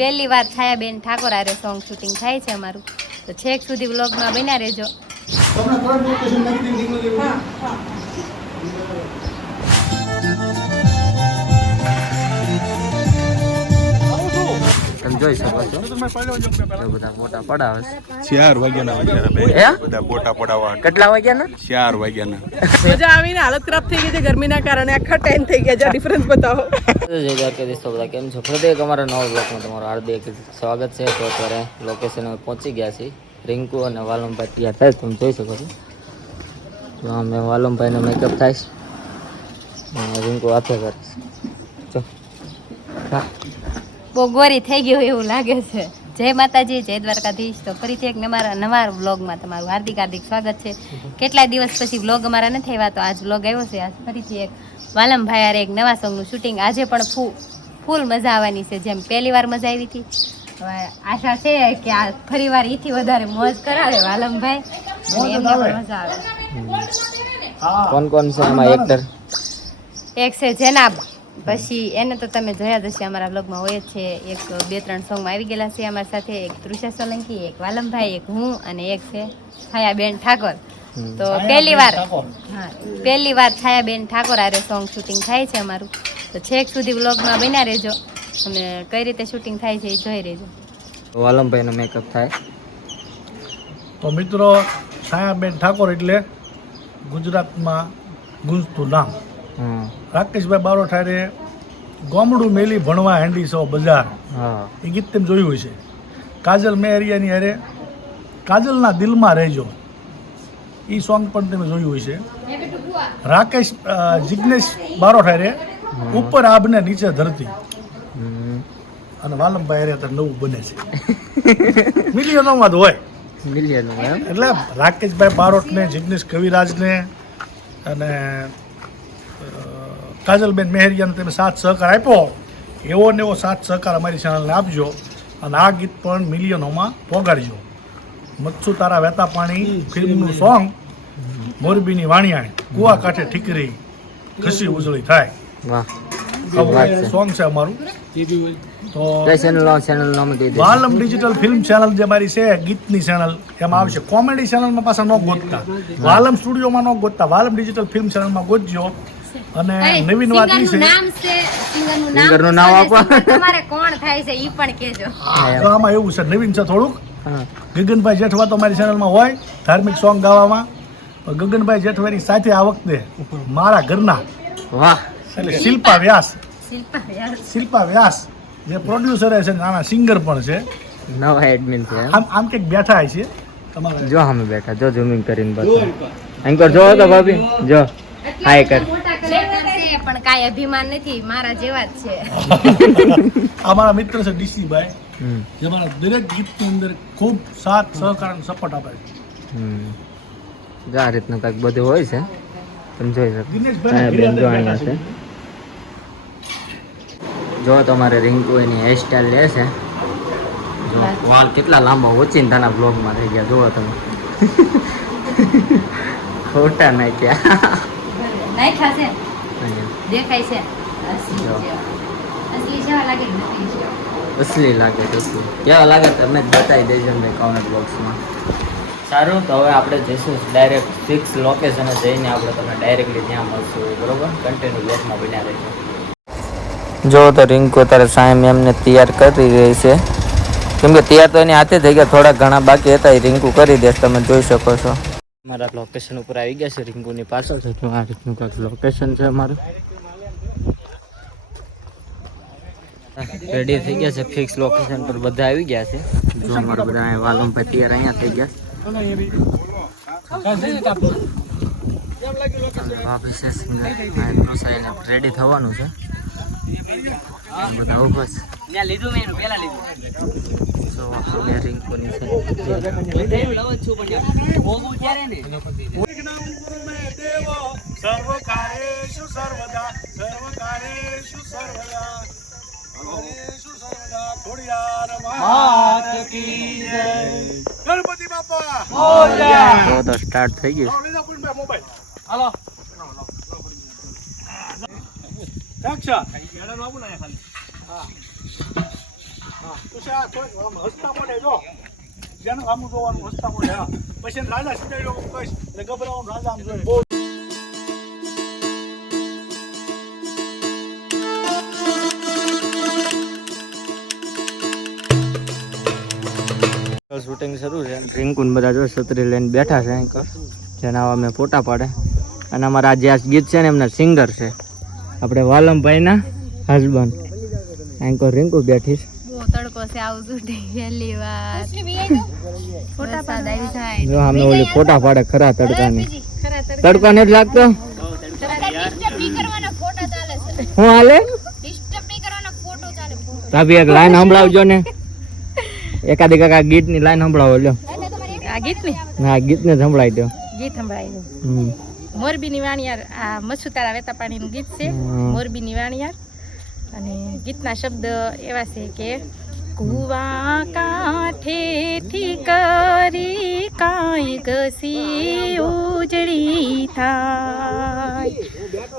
પહેલી વાર છાયાબેન ઠાકોર આરે સોંગ શૂટિંગ થાય છે અમારું. તો છેક સુધી વ્લોગમાં બન્યા રહેજો. જોઈ શકો છો બધા મોટા પડાવે ચાર વાગ્યાના વાગ્યાના હાલત ખરાબ થઈ ગઈ છે ગરમીના કારણે આખા ટાઈમ થઈ ગયા છે, ડિફરન્સ બતાવો. જય બધા કેમ છો પ્રત્યેક અમારા નવા તમારું હાર્દિક સ્વાગત છે તો અત્યારે લોકેશન પહોંચી ગયા છીએ રિંકુ અને વાલમભાઈ તૈયાર થાય તમે જોઈ શકો છો અમે વાલમભાઈનો મેકઅપ થાય રિંકુ આપે કરે છે. જો, હા. બહુ ગોરી થઈ ગયું એવું લાગે છે. જય માતાજી જય દ્વારકાધીશ. તો ફરીથી એક નવા નવા વ્લોગમાં તમારું હાર્દિક હાર્દિક સ્વાગત છે. કેટલા દિવસ પછી વ્લોગ અમારા નથી આવ્યા તો આજ વ્લોગ આવ્યો છે. આજ ફરીથી એક વાલમભાઈ આરે એક નવા સોંગનું શૂટિંગ આજે પણ ફૂ ફૂલ મજા આવવાની છે. જેમ પહેલી વાર મજા આવી હતી. હવે આશા છે કે આ ફરી વાર એથી વધારે મોજ કરાવે વાલમભાઈ. એમને પણ મજા આવે. કોણ કોણ છે એમાં એક્ટર એક છે જેનાબ. પછી એને તો તમે જોયા જ હશે અમારા બ્લોગમાં હોય જ છે એક બે ત્રણ સોંગમાં આવી ગયેલા છે અમારી સાથે એક તૃષા સોલંકી એક વાલમભાઈ એક હું અને એક છે છાયાબેન ઠાકોર. તો પહેલી વાર હા પહેલી વાર છાયાબેન ઠાકોર આરે સોંગ શૂટિંગ થાય છે અમારું. તો છેક સુધી બ્લોગમાં બન્યા રહેજો અને કઈ રીતે શૂટિંગ થાય છે એ જોઈ રહેજો. વાલમભાઈનો મેકઅપ થાય. તો મિત્રો છાયાબેન ઠાકોર એટલે ગુજરાતમાં ગુંજતું નામ. રાકેશભાઈ બારોઠારે ગોમડું મેલી ભણવા હેન્ડી સો બજાર. હા. એ ગીત તેમ જોયું છે કાજલ મેહરિયાની હારે કાજલના દિલમાં રહેજો. એ સોંગ પણ તમે જોયું હોય છે રાકેશ જિજ્ઞેશ બારોઠારે ઉપર આભને નીચે ધરતી. અને વાલમભાઈ અરે અત્યારે નવું બને છે. મિલિયનોમાં જ હોય. મિલિયન એટલે રાકેશભાઈ બારોટને જિગ્નેશ કવિરાજને અને કાજલબેન મેહરિયાને તમે સાથ સહકાર આપ્યો એવો ને એવો સાથ સહકાર અમારી ચેનલને આપજો અને આ ગીત પણ મિલિયનોમાં પોગાડજો. મચ્છુ તારા વહેતા પાણી ફિલ્મનું સોંગ મોરબીની વાણિયાણી કુવા કાંઠે ઠીકરી ખસી ઉજળી થાય. સોંગ છે અમારું. તો વાલમ ડિજિટલ ફિલ્મ ચેનલ જે મારી છે ગીતની ચેનલ એમાં આવશે. કોમેડી ચેનલમાં પાછા ન ગોતતા. વાલમ સ્ટુડિયોમાં ન ગોતતા. વાલમ ડિજિટલ ફિલ્મ ચેનલમાં ગોતજો. અને નવીન વાત એ છે. નામ છે સિંગરનું સિંગરનું નામ આપો. તમારે કોણ થાય છે એ પણ કહેજો. તો આમાં એવું છે નવીન છે થોડુંક. હા. ગગનભાઈ જેઠવા તો મારી ચેનલમાં હોય ધાર્મિક સોંગ ગાવામાં. ગગનભાઈ જેઠવાની સાથે આ વખતે મારા ઘરના. વાહ. એટલે શિલ્પા વ્યાસ. શિલ્પા વ્યાસ. જે પ્રોડ્યુસર છે નાના સિંગર પણ છે. નવા એડમિન છે આમ આમ કંઈક બેઠા છે તમારે જો અમે બેઠા જો ઝૂમિંગ કરીને બસ. એન્કર જો તો ભાભી જો. હાય કર. મોટા કલાકાર છે. પણ કાંઈ અભિમાન નથી મારા જેવા જ છે. અમારા મિત્ર છે ડીસીભાઈ જે મારા દરેક ગીતની અંદર ખૂબ સાથ સહકાર અને સપોર્ટ આપે છે. આ રીતનું કંઈક બધું હોય છે તમે જોઈ શકો બેન જો છે. જો તમારે રિંકુ એની હેરસ્ટાઈલ લે છે. જો વાળ કેટલા લાંબા ઓચિંતાના બ્લોગમાં થઈ ગયા જુઓ તમે. ખોટા નાખ્યા. નાખ્યા છે દેખાય છે? અસલી જેવા. લાગે? અસલી લાગે અસલી. કેવા લાગે તમે જ બતાવી દેજો મેં કોમેન્ટ બોક્સમાં સારું તો હવે આપણે જઈશું ડાયરેક્ટ ફિક્સ લોકેશને જઈને આપણે તમને ડાયરેક્ટલી ત્યાં મળશું બરોબર? કન્ટિન્યુ બ્લોકમાં બન્યા રહેજો. જો તો રિંકુ અત્યારે સાહેબ એમને તૈયાર કરી રહી છે. કેમ કે તૈયાર તો એની હાથે થઈ ગયા થોડા ઘણા બાકી હતા એ રિંકુ કરી દેશ તમે જોઈ શકો છો. અમારા લોકેશન ઉપર આવી ગયા છે રિંકુની પાછળ છે, તો આ રીતનું કાંઈક લોકેશન છે અમારું. રેડી થઈ ગયા છે ફિક્સ લોકેશન પર બધા આવી ગયા છે. જો બધા અહીંયા વાલમભાઈ તૈયાર અહીંયા થઈ ગયા. વાપી છે સિંગર રેડી થવાનું છે. બધા ઊભા છે. જો લીધું રિંકુની છે. સર્વકાર્યેષુ સર્વદા સર્વકાર્યેષુ સર્વદા હરેષુ સર્વદા ખોડિયાર માત કી જય. ગણપતિ બાપા! તો તો સ્ટાર્ટ થઈ ગયું હલો લીધા પૂનભાઈ મોબાઈલ હાલો. એક્શન પછી આ શૂટિંગ શરૂ છે. ડ્રિંકુન બધા જો છત્રી લઈને બેઠા છે જેના અમે ફોટા પાડે. અને અમારા જે આ ગીત છે ને એમના સિંગર છે. આપણે વાલમભાઈના હસબન્ડ એન્કર રિંકુ બેઠી બહુ તડકો છે આવજો શૂટિંગ પહેલી ફોટા પાડી. જાય. જો અમે ઓલી ફોટા પાડે ખરા તડકાની. ખરા તડકા તડકા નથી લાગતો? ડિસ્ટર્બ નહીં કરવાના ફોટા ચાલે છે. હું હાલે? ડિસ્ટર્બ નહીં કરવાના ફોટો ચાલે ભાભી એક લાઈન સંભળાવજો ને. એકાદી કાકા ગીતની લાઈન સંભળાવો લ્યો. આ ગીત ને ના ગીતને સંભળાવી દો ગીત સંભળાયું મોરબી મોરબીની વાણિયાર આ મસુતારા વેતા પાણીનું ગીત છે. મોરબી ની વાણિયાર. અને ગીતના શબ્દ એવા છે કે, કુવા કાંઠેથી કરી કાંઈ ઘસી ઉજળી થાય.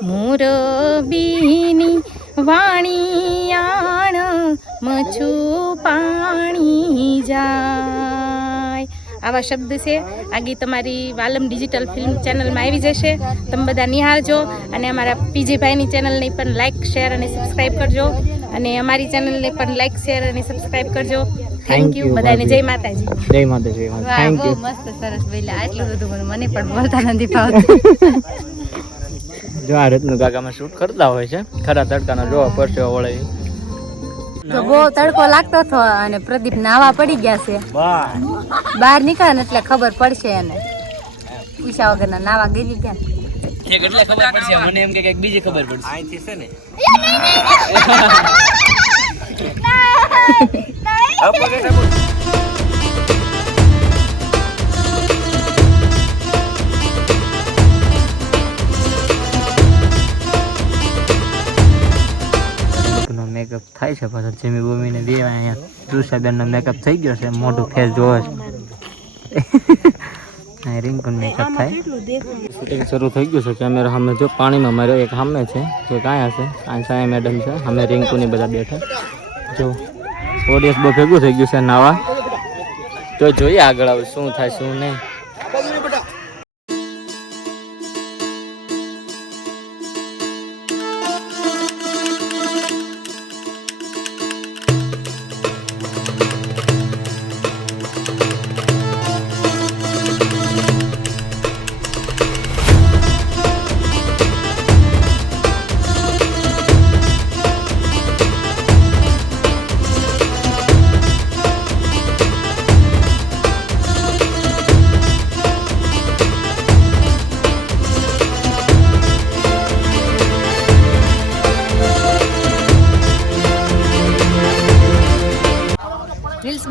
મોરબીની વાણિયાણ મછું પાણી જાય. આવા શબ્દ છે. આ ગીત અમારી વાલમ ડિજિટલ ફિલ્મ ચેનલમાં આવી જશે. તમે બધા નિહાળજો અને અમારા પીજીભાઈની ચેનલને પણ લાઇક શેર અને સબસ્ક્રાઈબ કરજો. અને અમારી ચેનલને પણ લાઇક શેર અને સબસ્ક્રાઈબ કરજો. થેન્ક યુ બધાને જય માતાજી. જય માતા જય માતા થેન્ક યુ મસ્ત સરસ બોલ્યા. આટલું બધું મને પણ બોલતા નથી ફાવતું જો આ રીતનું કાકામાં શૂટ કરતા હોય છે. ખરા તડકાનો જોવા પડશે વળે તો બહુ તડકો લાગતો હતો અને પ્રદીપ નાવા પડી ગયા છે. બહાર નીકળે ને એટલે ખબર પડશે એને. પૂછ્યા વગરના નાવા ગઈ ગયા એટલે ખબર પડશે મને એમ કે કંઈક બીજી ખબર પડશે. અહીંથી છે ને. નો મેકઅપ થાય છે પાછા. જેમી બોમીને બે અહીંયા તૃષાબેનનો મેકઅપ થઈ ગયો છે. મોટો ફેસ જોવે છે. રિંકુન મેકઅપ થાય. શૂટિંગ શરૂ થઈ ગયું છે. કેમેરા સામે જો પાણીમાં માર્યો એક સામે છે. એક કાંઈ હશે? કાંઈ સાયા મેડમ છે. સામે રિંકુની બધા બેઠા. જો ઓડિયન્સ બહુ ભેગું થઈ ગયું છે નાવા. તો જોઈએ આગળ હવે શું થાય શું નહીં.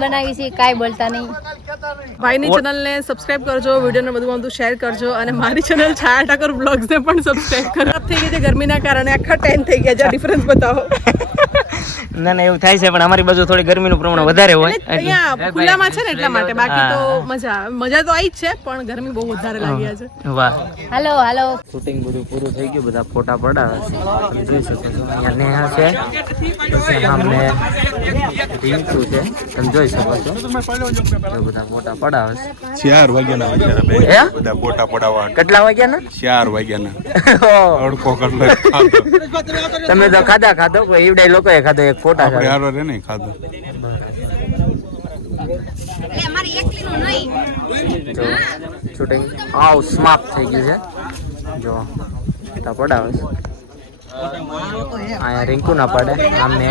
બનાવી છે કાંઈ બોલતા નહીં. ભાઈની ચેનલને સબસ્ક્રાઇબ કરજો વિડીયોને બધું બધું શેર કરજો અને મારી ચેનલ છાયા ઠાકર બ્લોગ્સને પણ સબસ્ક્રાઇબ કરો. ખરાબ થઈ ગઈ છે ગરમીના કારણે આખા ટેન થઈ ગયા છે ડિફરન્સ બતાવો. ના ના એવું થાય છે પણ અમારી બાજુ થોડી ગરમીનું પ્રમાણ વધારે હોય. અહીંયા ખુલ્લામાં છે ને એટલા માટે બાકી તો મજા મજા તો આવી જ છે પણ ગરમી બહુ વધારે લાગી છે વાહ. હાલો હાલો. શૂટિંગ બધું પૂરું થઈ ગયું બધા ફોટા પડાવે છે. જોઈ શકો છો અહીંયા નેહા છે. સામે રિંકુ છે. તમે જોઈ શકો છો. એ બધા ફોટા પડાવે છે. ચાર વાગ્યાના બિચારા બે બધા ફોટા પડાવવા. કેટલા વાગ્યાના? 4 વાગ્યાના. અડકો કલાક તમે તો ખાધા ખાધો કોઈ ઈવડે લોકોએ ખાધો એક ફોટા આપણે હારો રે નહીં ખાધો. જો શૂટિંગ આવ સમાપ્ત થઈ ગયું છે. જો ફોટા પડાવે અહીંયા રિંકુ ના પડે આમે